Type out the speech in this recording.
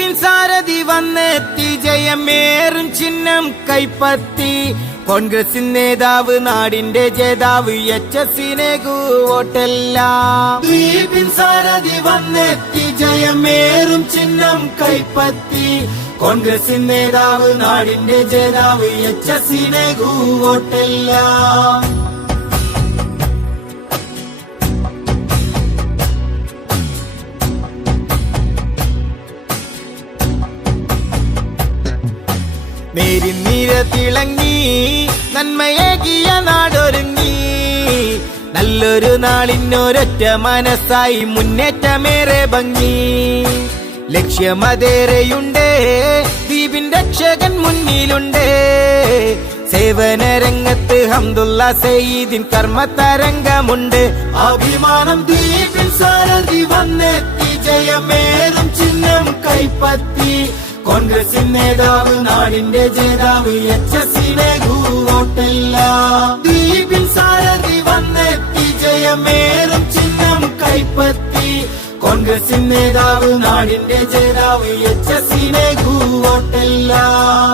ദീപിൻ സാരഥി വന്നെത്തി, ജയമേറും ചിഹ്നം കൈപ്പത്തി. കോൺഗ്രസിൻ നേതാവ്, നാടിന്റെ ജേതാവ്, എച്ച്.എസിനെ വോട്ടെല്ലാം. ദീപിൻ സാരഥി വന്നെത്തി, ജയമേറും ചിഹ്നം കൈപ്പത്തി. കോൺഗ്രസിൻ നേതാവ്, നാടിന്റെ ജേതാവ്, എച്ച്.എസിനെ വോട്ടെല്ലാം. നേരിന്നിര തിളങ്ങി, നന്മയേകിയ നാടൊരുങ്ങി. നല്ലൊരു നാളിനൊരൊറ്റ മനസ്സായി, മുന്നേറ്റമേറെ ഭംഗി. ലക്ഷ്യമതേറെയുണ്ട്, ദ്വീപിൻ രക്ഷകൻ മുന്നിലുണ്ട്. സേവന രംഗത്ത് ഹംദുള്ള സയ്യിദിൻ കർമ്മതരംഗമുണ്ട്. അഭിമാനം ദ്വീപിൻ സാരഥി വന്നെത്തി, ജയമേറും ചിഹ്നം കൈപ്പത്തി. കോൺഗ്രസിൻ നേതാവ്, നാടിന്റെ ജേതാവ്, എച്ച്.എസിനെ വോട്ടെല്ലാം. ദ്വീപിൻ സാരഥി വന്നെത്തി, ജയമേറും ചിഹ്നം കൈപ്പത്തി. കോൺഗ്രസിൻ നേതാവ്, നാടിന്റെ ജേതാവ്, എച്ച്.എസിനെ വോട്ടെല്ലാം.